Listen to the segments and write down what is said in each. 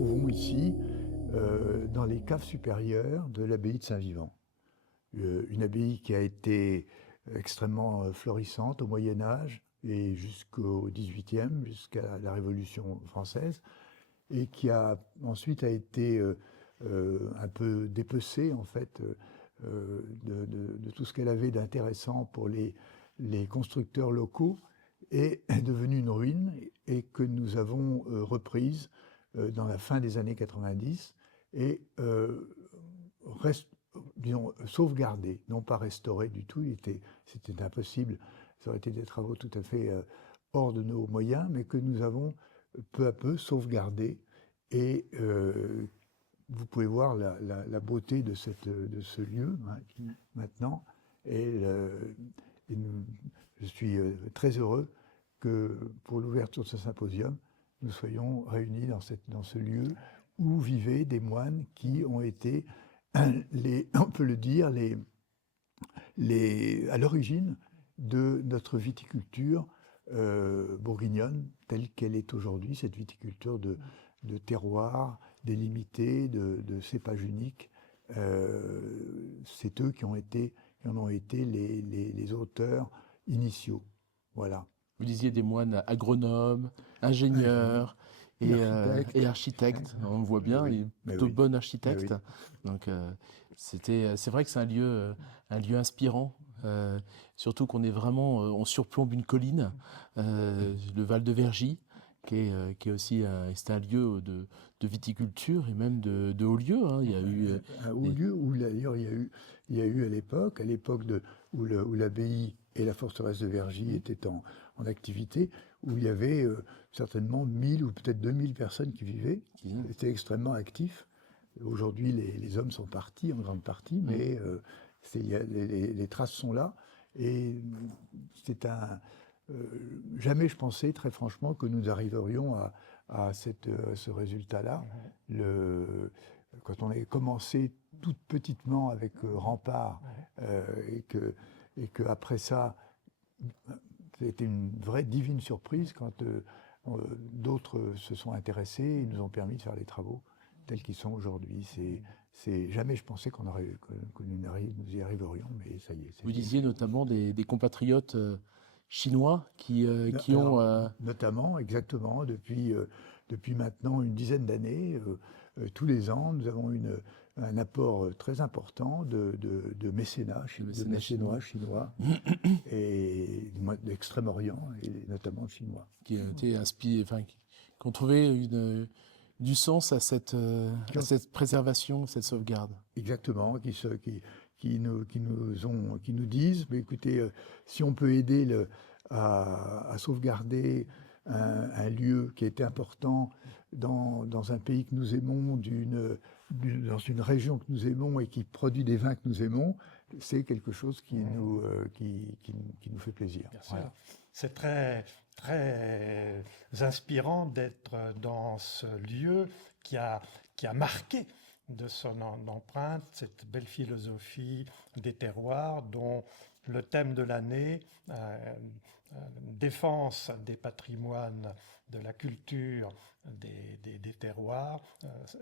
trouvons ici dans les caves supérieures de l'abbaye de Saint-Vivant. Une abbaye qui a été extrêmement florissante au Moyen-Âge et jusqu'au XVIIIe, jusqu'à la Révolution française, et qui ensuite a été un peu dépecée en fait de tout ce qu'elle avait d'intéressant pour les constructeurs locaux, et est devenue une ruine et que nous avons reprise dans la fin des années 90 et disons, sauvegardée, non pas restaurée du tout. C'était impossible, ça aurait été des travaux tout à fait hors de nos moyens, mais que nous avons peu à peu sauvegardé. Et vous pouvez voir la beauté de ce lieu maintenant. Je suis très heureux que pour l'ouverture de ce symposium, nous soyons réunis dans ce lieu où vivaient des moines qui ont été, on peut le dire, à l'origine de notre viticulture bourguignonne telle qu'elle est aujourd'hui, cette viticulture de terroir délimité, de cépages uniques. C'est eux qui en ont été les auteurs initiaux. Voilà. Vous disiez des moines agronomes, ingénieurs et architectes. On voit bien, il est plutôt bon architecte. Donc c'est vrai que c'est un lieu inspirant. Surtout qu'on est vraiment, on surplombe une colline, le Val de Vergy, qui est aussi c'est un lieu de viticulture et même de haut lieu. Hein. Il y a eu un haut lieu où d'ailleurs il y a eu à l'époque où l'abbaye et la forteresse de Vergy étaient en activité, où il y avait certainement 1000 ou peut-être 2000 personnes qui vivaient. C'était extrêmement actif. Aujourd'hui, les hommes sont partis en grande partie, mais les traces sont là. Et c'est jamais je pensais, très franchement, que nous arriverions à ce résultat-là. Quand on a commencé tout petitement avec Rempart, et que après ça, c'était une vraie divine surprise quand d'autres se sont intéressés et nous ont permis de faire les travaux tels qu'ils sont aujourd'hui. Jamais je pensais que nous y arriverions, mais ça y est. Vous disiez notamment des compatriotes chinois qui ont... Notamment, exactement, depuis maintenant une dizaine d'années, tous les ans, nous avons un apport très important de mécénats chinois et d'Extrême-Orient, et notamment chinois. Qui ont été inspirés, qui ont trouvé du sens à cette préservation, cette sauvegarde. Exactement, qui nous disent, mais écoutez, si on peut aider à sauvegarder un lieu qui est important dans un pays que nous aimons, dans une région que nous aimons et qui produit des vins que nous aimons, c'est quelque chose qui nous fait plaisir. Bien sûr. Voilà. C'est très, très inspirant d'être dans ce lieu qui a marqué de son empreinte cette belle philosophie des terroirs dont le thème de l'année, défense des patrimoines, de la culture, des terroirs,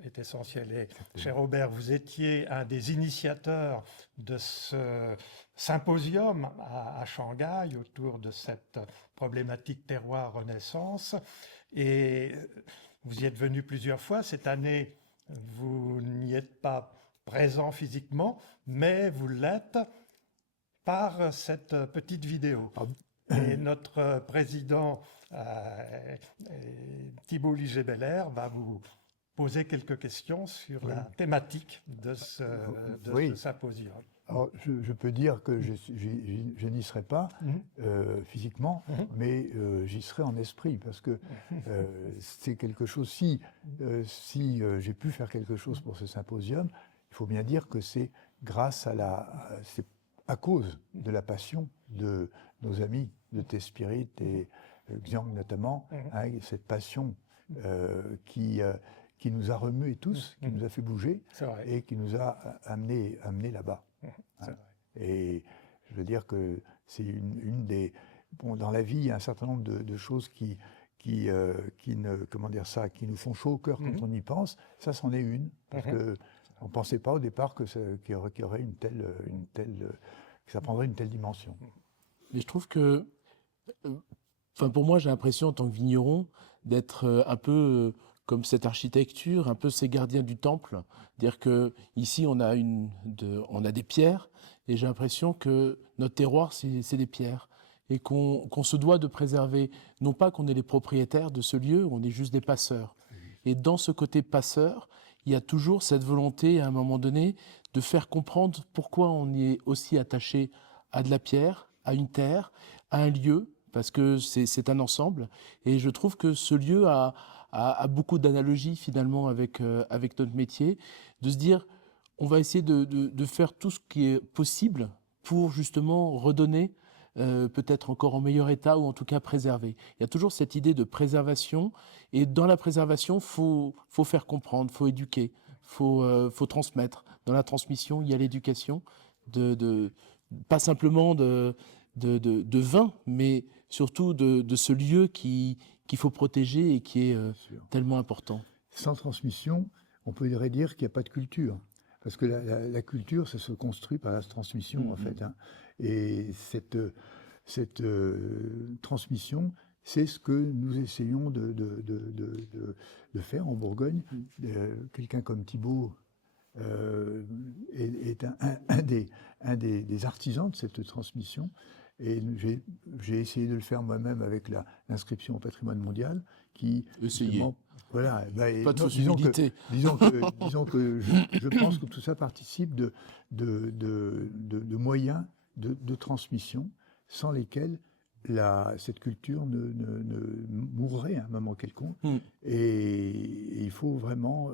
est essentiel. Et, cher Robert, vous étiez un des initiateurs de ce symposium à Shanghai autour de cette problématique terroir-renaissance. Et vous y êtes venu plusieurs fois. Cette année, vous n'y êtes pas présent physiquement, mais vous l'êtes par cette petite vidéo. Et notre président Thibault Liger-Belair va vous poser quelques questions sur la thématique de ce symposium. Alors, je peux dire que je n'y serai pas physiquement, mais j'y serai en esprit, parce que c'est quelque chose. Si j'ai pu faire quelque chose pour ce symposium, il faut bien dire que c'est grâce c'est à cause de la passion de nos amis de T-Spirit et Xiang notamment, cette passion qui nous a remués tous, qui nous a fait bouger et qui nous a amenés là-bas. Et je veux dire que c'est une des... Bon, dans la vie, il y a un certain nombre de choses qui qui nous font chaud au cœur quand on y pense, ça c'en est une, parce que on ne pensait pas au départ que qu'il y aurait que ça prendrait une telle dimension. Mais je trouve que, pour moi, j'ai l'impression en tant que vigneron d'être un peu comme cette architecture, un peu ces gardiens du temple. Dire que ici on a des pierres, et j'ai l'impression que notre terroir c'est des pierres, et qu'on se doit de préserver. Non pas qu'on est les propriétaires de ce lieu, on est juste des passeurs. Et dans ce côté passeur, il y a toujours cette volonté, à un moment donné, de faire comprendre pourquoi on y est aussi attaché à de la pierre, à une terre, à un lieu, parce que c'est un ensemble. Et je trouve que ce lieu a beaucoup d'analogies finalement avec notre métier, de se dire, on va essayer de faire tout ce qui est possible pour justement redonner peut-être encore en meilleur état, ou en tout cas préserver. Il y a toujours cette idée de préservation, et dans la préservation, faut faire comprendre, faut éduquer, faut transmettre. Dans la transmission, il y a l'éducation, pas simplement de vin, mais surtout de ce lieu qu'il faut protéger et qui est tellement important. Sans transmission, on pourrait dire qu'il n'y a pas de culture. Parce que la culture, ça se construit par la transmission, en fait. Hein. Et cette transmission, c'est ce que nous essayons de faire en Bourgogne. Quelqu'un comme Thibaut est un des artisans de cette transmission. Et j'ai essayé de le faire moi-même avec l'inscription au patrimoine mondial, qui essayez. Voilà, pas de fausse humilité. Disons que je pense que tout ça participe de moyens de transmission sans lesquels cette culture ne mourrait à un moment quelconque. Et il faut vraiment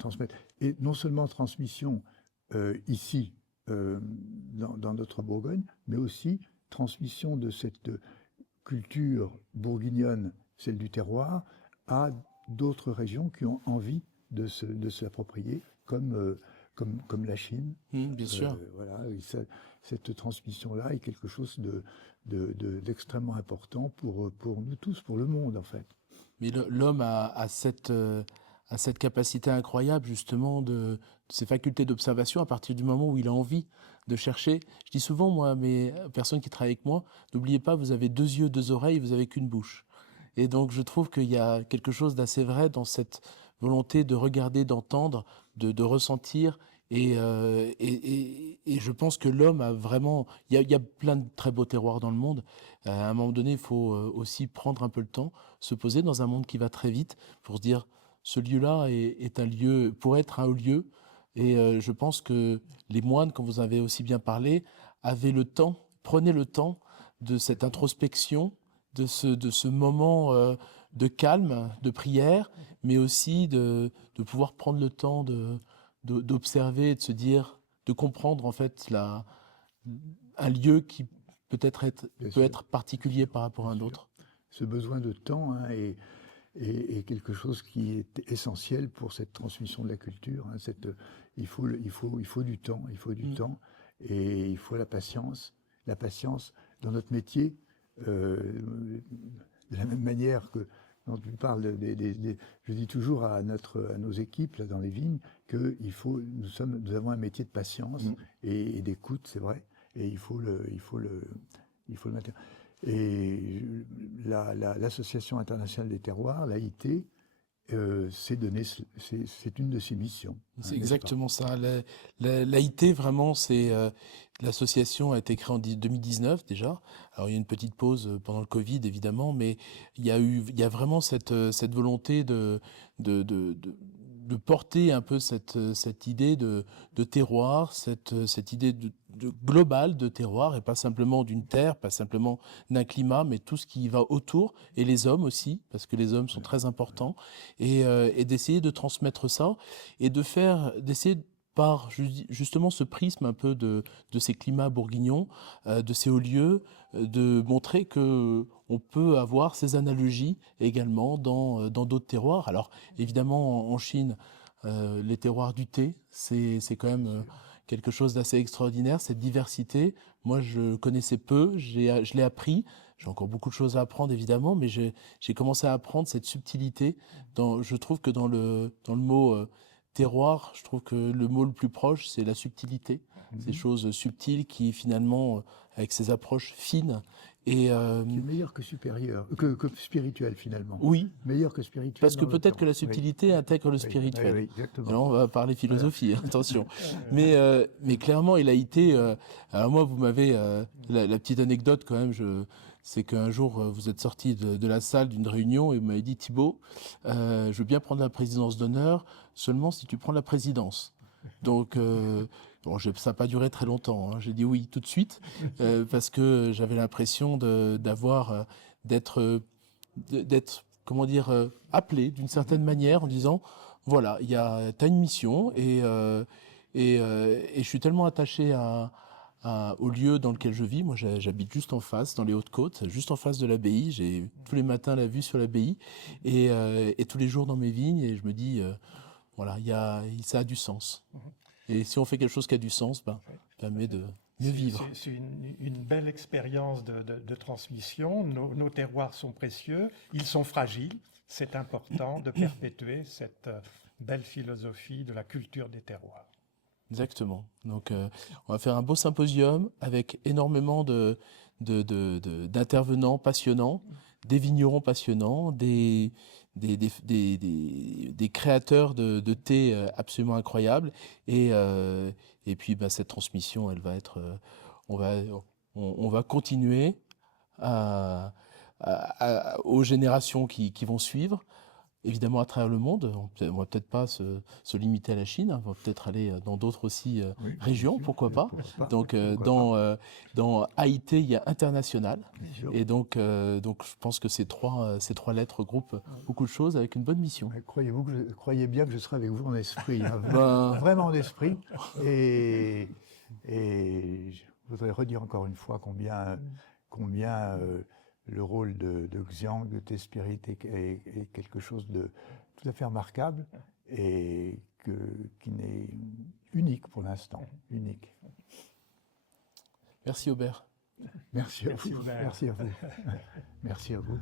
transmettre. Et non seulement transmission ici, dans notre Bourgogne, mais aussi transmission de cette culture bourguignonne, celle du terroir, à d'autres régions qui ont envie de se l'approprier, comme la Chine. Bien sûr. Voilà, cette transmission-là est quelque chose d'extrêmement important pour nous tous, pour le monde en fait. Mais l'homme a cette capacité incroyable justement de ses facultés d'observation à partir du moment où il a envie de chercher. Je dis souvent, moi, à mes personnes qui travaillent avec moi, n'oubliez pas, vous avez 2 yeux, 2 oreilles, vous avez qu'une bouche. Et donc je trouve qu'il y a quelque chose d'assez vrai dans cette volonté de regarder, d'entendre, de ressentir. Et je pense que l'homme a vraiment... Il y a plein de très beaux terroirs dans le monde. À un moment donné, il faut aussi prendre un peu le temps, se poser dans un monde qui va très vite pour se dire, ce lieu-là est un lieu, pour être un haut lieu. Et je pense que les moines, comme vous avez aussi bien parlé, prenaient le temps de cette introspection, de ce moment de calme, de prière, mais aussi de pouvoir prendre le temps d'observer, de se dire, de comprendre en fait un lieu qui peut être particulier par rapport à un autre. Ce besoin de temps est quelque chose qui est essentiel pour cette transmission de la culture. Hein, il faut du temps, et il faut la patience. La patience dans notre métier, de la même manière que quand tu parles je dis toujours à nos équipes là, dans les vignes que nous avons un métier de patience et d'écoute, c'est vrai, et il faut le maintenir. Et l'Association internationale des terroirs, l'AIT, c'est une de ses missions. C'est exactement ça. L'AIT, vraiment, l'association a été créée en 2019 déjà. Alors il y a une petite pause pendant le Covid évidemment, mais il y a vraiment cette volonté de porter un peu cette idée de terroir, cette idée de globale de terroir, et pas simplement d'une terre, pas simplement d'un climat, mais tout ce qui va autour, et les hommes aussi, parce que les hommes sont très importants, et d'essayer de transmettre ça, et d'essayer par justement ce prisme un peu de ces climats bourguignons, de ces hauts lieux, de montrer que on peut avoir ces analogies également dans d'autres terroirs. Alors évidemment en Chine, les terroirs du thé, c'est quand même quelque chose d'assez extraordinaire, cette diversité. Moi je connaissais peu, je l'ai appris. j'ai encore beaucoup de choses à apprendre, évidemment, mais j'ai commencé à apprendre cette subtilité. Je trouve que dans le mot terroir, je trouve que le mot le plus proche, c'est la subtilité. Ces choses subtiles qui, finalement, avec ces approches fines, et qui est meilleur que supérieur, que spirituel finalement. Oui. Meilleur que spirituel. Parce que peut-être que la subtilité intègre le spirituel. Oui, exactement. Alors on va parler philosophie, attention. Mais clairement, il a été. Alors moi, vous m'avez la petite anecdote quand même. C'est qu'un jour, vous êtes sorti de la salle d'une réunion et vous m'avez dit, Thibaut, je veux bien prendre la présidence d'honneur, seulement si tu prends la présidence. Donc, bon, ça n'a pas duré très longtemps. Hein. J'ai dit oui tout de suite parce que j'avais l'impression d'être, comment dire, appelé d'une certaine manière en disant, voilà, t'as une mission et je suis tellement attaché au lieu dans lequel je vis. Moi, j'habite juste en face, dans les Hautes-Côtes, juste en face de l'abbaye. J'ai tous les matins la vue sur l'abbaye et tous les jours dans mes vignes. Et je me dis, voilà, ça a du sens. Et si on fait quelque chose qui a du sens, ça permet de mieux vivre. C'est une belle expérience de transmission. Nos terroirs sont précieux, ils sont fragiles. C'est important de perpétuer cette belle philosophie de la culture des terroirs. Exactement. Donc, on va faire un beau symposium avec énormément d'intervenants passionnants, des vignerons passionnants, des créateurs de thé absolument incroyables. Et puis, cette transmission, elle va être... on va continuer aux générations qui vont suivre. Évidemment, à travers le monde, on va peut-être pas se limiter à la Chine, on va peut-être aller dans d'autres aussi régions, pourquoi pas. Donc, dans AIT, il y a international, et donc je pense que ces trois lettres groupent beaucoup de choses avec une bonne mission. Croyez bien que je serai avec vous en esprit, hein, vraiment en esprit, et je voudrais redire encore une fois combien le rôle de Xiang, de Thé Spirit, est quelque chose de tout à fait remarquable et qui n'est unique pour l'instant. Unique. Merci Aubert. Merci à vous. Merci à vous. Merci à vous.